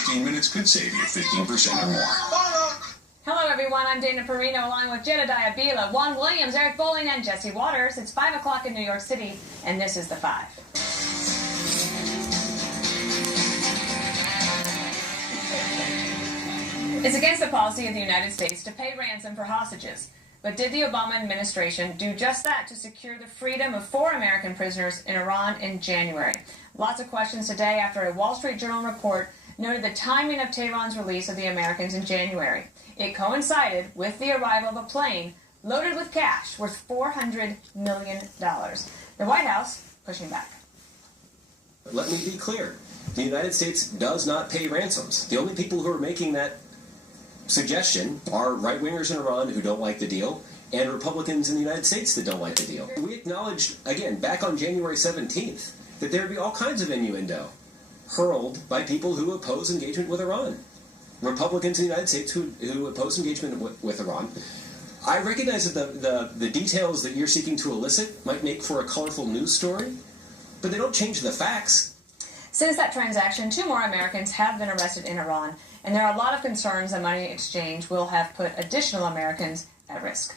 15 minutes could save you 15% or more. Hello, everyone. I'm Dana Perino, along with Jedediah Bila, Juan Williams, Eric Bolling, and Jesse Waters. It's 5 o'clock in New York City, and this is The Five. It's against the policy of the United States to pay ransom for hostages. But did the Obama administration do just that to secure the freedom of 4 American prisoners in Iran in January? Lots of questions today after a Wall Street Journal report noted the timing of Tehran's release of the Americans in January. It coincided with the arrival of a plane loaded with cash worth $400 million. The White House pushing back. Let me be clear. The United States does not pay ransoms. The only people who are making that suggestion are right-wingers in Iran who don't like the deal and Republicans in the United States that don't like the deal. We acknowledged, again, back on January 17th, that there would be all kinds of innuendo hurled by people who oppose engagement with Iran. Republicans in the United States who oppose engagement with Iran. I recognize that the details that you're seeking to elicit might make for a colorful news story, but they don't change the facts. Since that transaction, 2 more Americans have been arrested in Iran, and there are a lot of concerns that money exchange will have put additional Americans at risk.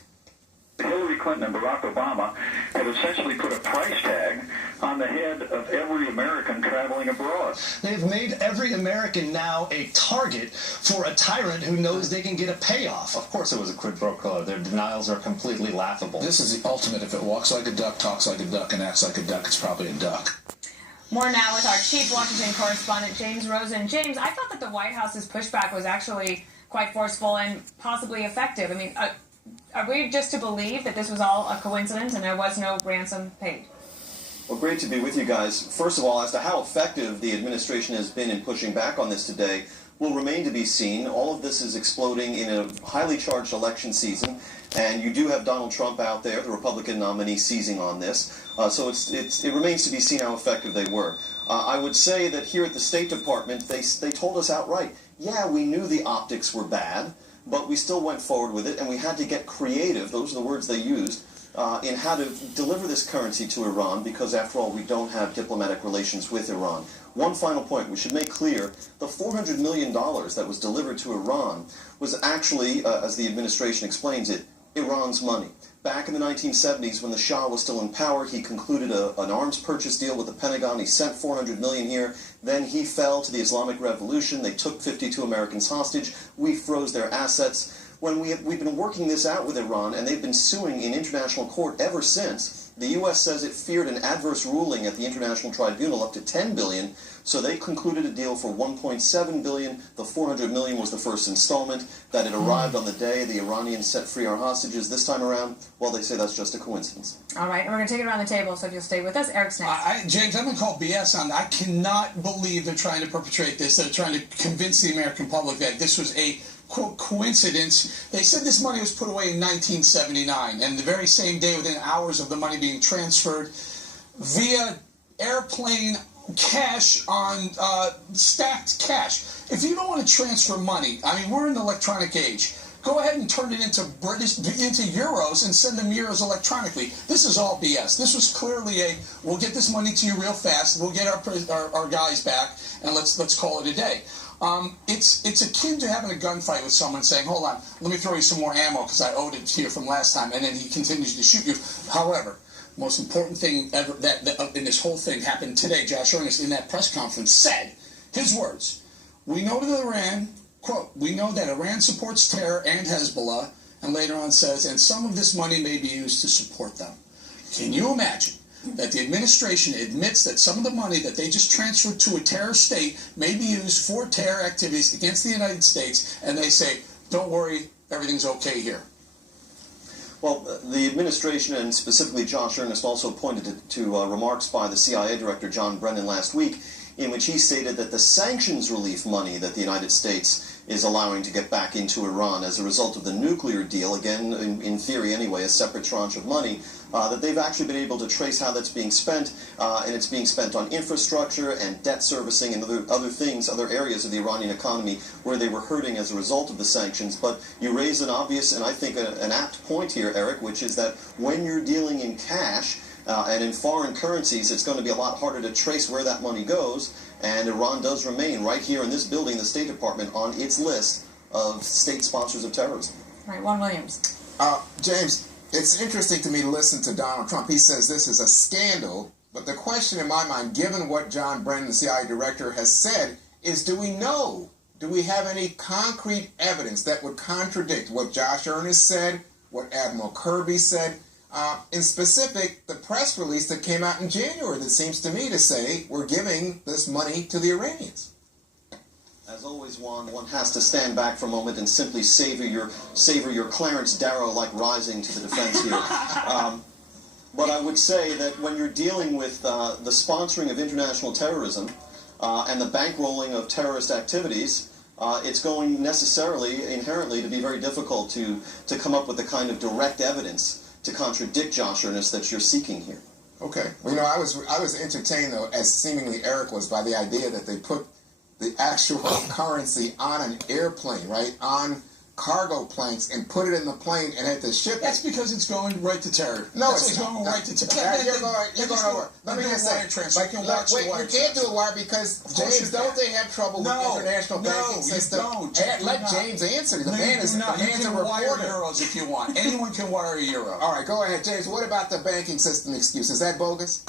Hillary Clinton and Barack Obama have essentially put a price tag on the head of every American traveling abroad. They've made every American now a target for a tyrant who knows they can get a payoff. Of course it was a quid pro quo. Their denials are completely laughable. This is the ultimate. If it walks like a duck, talks like a duck, and acts like a duck, it's probably a duck. More now with our chief Washington correspondent, James Rosen. James, I thought that the White House's pushback was actually quite forceful and possibly effective. I mean, are we just to believe that this was all a coincidence and there was no ransom paid? Well, great to be with you guys. First of all, as to how effective the administration has been in pushing back on this today will remain to be seen. All of this is exploding in a highly charged election season, and you do have Donald Trump out there, the Republican nominee, seizing on this. So it remains to be seen how effective they were. I would say that here at the State Department, they told us outright, yeah, we knew the optics were bad, but we still went forward with it, and we had to get creative, those are the words they used, in how to deliver this currency to Iran, because after all, we don't have diplomatic relations with Iran. One final point, we should make clear, the $400 million that was delivered to Iran was actually, as the administration explains it, Iran's money. Back in the 1970s, when the Shah was still in power, he concluded an arms purchase deal with the Pentagon. He sent $400 million here. Then he fell to the Islamic Revolution. They took 52 Americans hostage. We froze their assets. When we've been working this out with Iran, and they've been suing in international court ever since. The U.S. says it feared an adverse ruling at the International Tribunal up to $10 billion, so they concluded a deal for $1.7 billion. The $400 million was the first installment. That it arrived on the day the Iranians set free our hostages. This time around, well, they say that's just a coincidence. All right, and we're going to take it around the table, so if you'll stay with us. Eric's next. James, I'm going to call BS on that. I cannot believe they're trying to perpetrate this. They're trying to convince the American public that this was a quote, coincidence. They said this money was put away in 1979, and the very same day, within hours of the money being transferred via airplane cash on stacked cash. If you don't want to transfer money, I mean, we're in the electronic age. Go ahead and turn it into euros and send them euros electronically. This is all BS. This was clearly we'll get this money to you real fast. We'll get our guys back, and let's call it a day. It's akin to having a gunfight with someone saying, hold on, let me throw you some more ammo because I owed it to you from last time, and then he continues to shoot you. However, most important thing ever that in this whole thing happened today, Josh Earnest in that press conference said, his words, we know that Iran, quote, we know that Iran supports terror and Hezbollah, and later on says, and some of this money may be used to support them. Can you imagine that the administration admits that some of the money that they just transferred to a terror state may be used for terror activities against the United States, and they say, don't worry, everything's okay here? Well, the administration, and specifically Josh Earnest, also pointed to remarks by the CIA Director John Brennan last week, in which he stated that the sanctions relief money that the United States is allowing to get back into Iran as a result of the nuclear deal, again, in theory anyway, a separate tranche of money, that they've actually been able to trace how that's being spent, and it's being spent on infrastructure and debt servicing and other things, other areas of the Iranian economy where they were hurting as a result of the sanctions. But you raise an obvious and I think an apt point here, Eric, which is that when you're dealing in cash, and in foreign currencies, it's going to be a lot harder to trace where that money goes. And Iran does remain right here in this building, the State Department, on its list of state sponsors of terrorism. Right, Juan Williams. James, it's interesting to me to listen to Donald Trump. He says this is a scandal, but the question in my mind, given what John Brennan, the CIA director, has said, is do we know? Do we have any concrete evidence that would contradict what Josh Earnest said, what Admiral Kirby said? In specific, the press release that came out in January that seems to me to say we're giving this money to the Iranians. As always, Juan, one has to stand back for a moment and simply savor your Clarence Darrow-like rising to the defense here. But I would say that when you're dealing with the sponsoring of international terrorism and the bankrolling of terrorist activities, it's going necessarily, inherently, to be very difficult to come up with the kind of direct evidence to contradict Josh Earnest that you're seeking here. Okay. Well, I was entertained, though, as seemingly Eric was, by the idea that they put the actual currency on an airplane, right, on cargo planks, and put it in the plane and had to ship it. That's because it's going right to terror. No, it's going right to terror. You're going over. Let me just say, you can't do a wire because, James, don't they have trouble with the international banking system? Let James answer. The man's a reporter. You can wire euros if you want. Anyone can wire a euro. All right, go ahead, James. What about the banking system excuse? Is that bogus?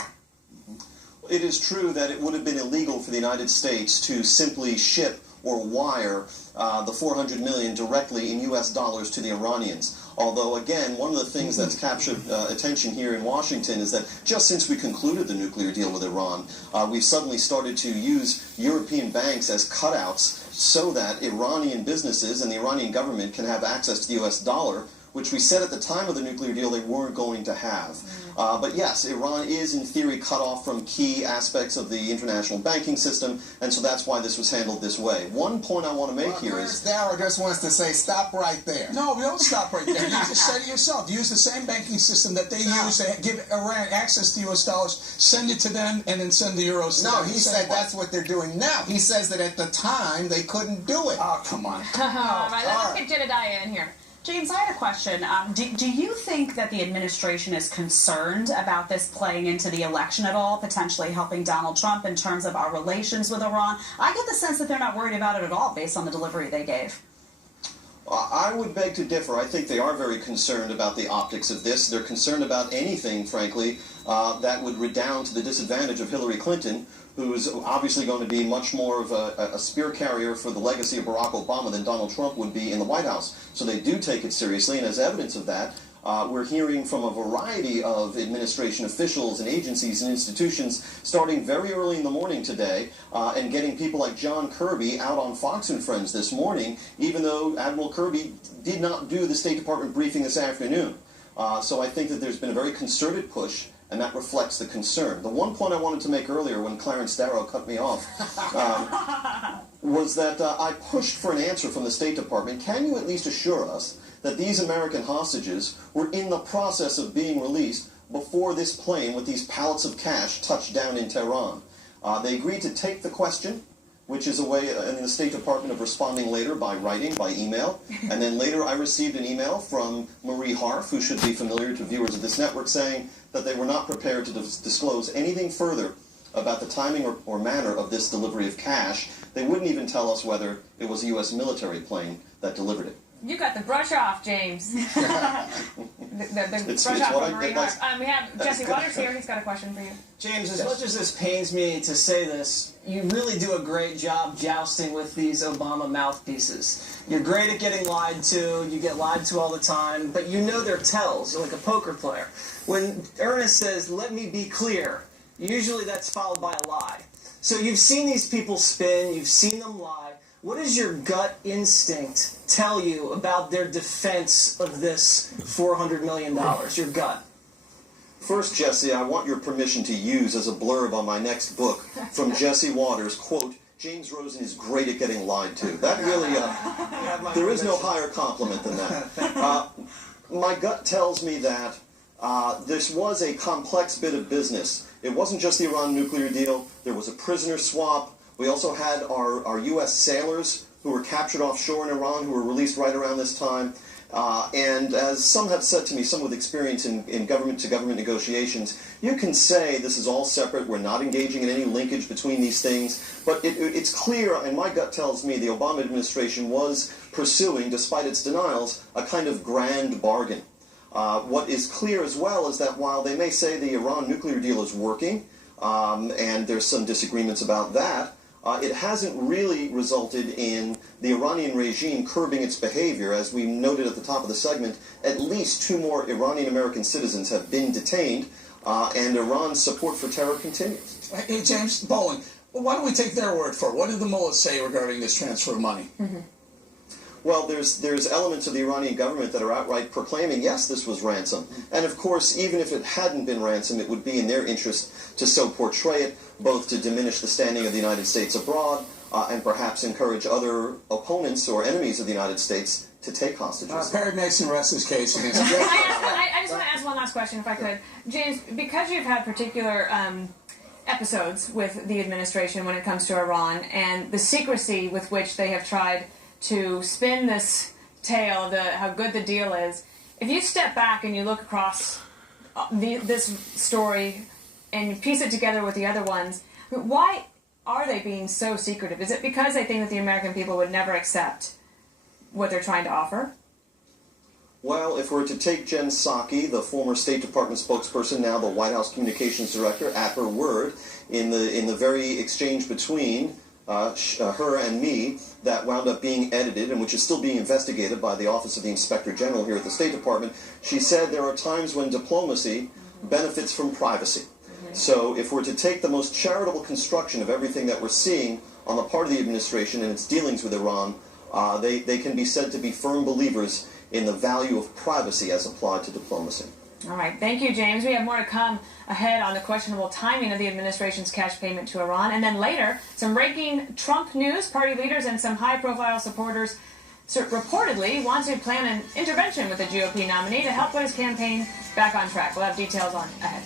It is true that it would have been illegal for the United States to simply ship or wire the $400 million directly in U.S. dollars to the Iranians. Although, again, one of the things that's captured attention here in Washington is that just since we concluded the nuclear deal with Iran, we've suddenly started to use European banks as cutouts so that Iranian businesses and the Iranian government can have access to the U.S. dollar, which we said at the time of the nuclear deal they weren't going to have. But yes, Iran is in theory cut off from key aspects of the international banking system, and so that's why this was handled this way. One point I want to make here is... Darrow just wants to say, stop right there. No, we don't stop right there. You just said it yourself. Use the same banking system that they use to give Iran access to U.S. dollars, send it to them, and then send the euros to them. No, he said that's what they're doing now. He says that at the time they couldn't do it. Oh, come on. All right, let's get Jedediah in here. James, I had a question. Do you think that the administration is concerned about this playing into the election at all, potentially helping Donald Trump in terms of our relations with Iran? I get the sense that they're not worried about it at all based on the delivery they gave. I would beg to differ. I think they are very concerned about the optics of this. They're concerned about anything, frankly, that would redound to the disadvantage of Hillary Clinton, who's obviously going to be much more of a spear carrier for the legacy of Barack Obama than Donald Trump would be in the White House. So they do take it seriously, and as evidence of that, we're hearing from a variety of administration officials and agencies and institutions starting very early in the morning today and getting people like John Kirby out on Fox and Friends this morning, even though Admiral Kirby did not do the State Department briefing this afternoon. So I think that there's been a very concerted push, and that reflects the concern. The one point I wanted to make earlier when Clarence Darrow cut me off was that I pushed for an answer from the State Department. Can you at least assure us that these American hostages were in the process of being released before this plane with these pallets of cash touched down in Tehran? They agreed to take the question, which is a way in the State Department of responding later by writing, by email. And then later I received an email from Marie Harf, who should be familiar to viewers of this network, saying that they were not prepared to disclose anything further about the timing or manner of this delivery of cash. They wouldn't even tell us whether it was a U.S. military plane that delivered it. You got the brush off, James. the brush off from Marie Harf. We have Jesse Waters here. He's got a question for you. James, as much as this pains me to say this, you really do a great job jousting with these Obama mouthpieces. You're great at getting lied to. You get lied to all the time, but you know their tells. You're like a poker player. When Earnest says, "Let me be clear," usually that's followed by a lie. So you've seen these people spin. You've seen them lie. What does your gut instinct tell you about their defense of this $400 million? Your gut. First, Jesse, I want your permission to use as a blurb on my next book from Jesse Waters, quote, "James Rosen is great at getting lied to." That really, there is no higher compliment than that. My gut tells me that this was a complex bit of business. It wasn't just the Iran nuclear deal. There was a prisoner swap. We also had our U.S. sailors who were captured offshore in Iran who were released right around this time. And as some have said to me, some with experience in government-to-government negotiations, you can say this is all separate, we're not engaging in any linkage between these things, but it's clear, and my gut tells me the Obama administration was pursuing, despite its denials, a kind of grand bargain. What is clear as well is that while they may say the Iran nuclear deal is working, and there's some disagreements about that, it hasn't really resulted in the Iranian regime curbing its behavior. As we noted at the top of the segment, at least 2 more Iranian-American citizens have been detained, and Iran's support for terror continues. Hey, James Bowen, why don't we take their word for it? What did the mullahs say regarding this transfer of money? Mm-hmm. Well, there's elements of the Iranian government that are outright proclaiming, yes, this was ransom. And of course, even if it hadn't been ransom, it would be in their interest to so portray it, both to diminish the standing of the United States abroad and perhaps encourage other opponents or enemies of the United States to take hostages. Perry Mason rests his case against I just want to ask one last question, if I could. James, because you've had particular episodes with the administration when it comes to Iran and the secrecy with which they have tried to spin this tale of how good the deal is, if you step back and you look across this story and you piece it together with the other ones, why are they being so secretive? Is it because they think that the American people would never accept what they're trying to offer? Well, if we're to take Jen Psaki, the former State Department spokesperson, now the White House Communications Director, at her word, in the very exchange between her and me that wound up being edited and which is still being investigated by the Office of the Inspector General here at the State Department, she said there are times when diplomacy benefits from privacy. So if we're to take the most charitable construction of everything that we're seeing on the part of the administration and its dealings with Iran, they can be said to be firm believers in the value of privacy as applied to diplomacy. All right. Thank you, James. We have more to come ahead on the questionable timing of the administration's cash payment to Iran. And then later, some breaking Trump news. Party leaders and some high-profile supporters reportedly want to plan an intervention with the GOP nominee to help put his campaign back on track. We'll have details on ahead.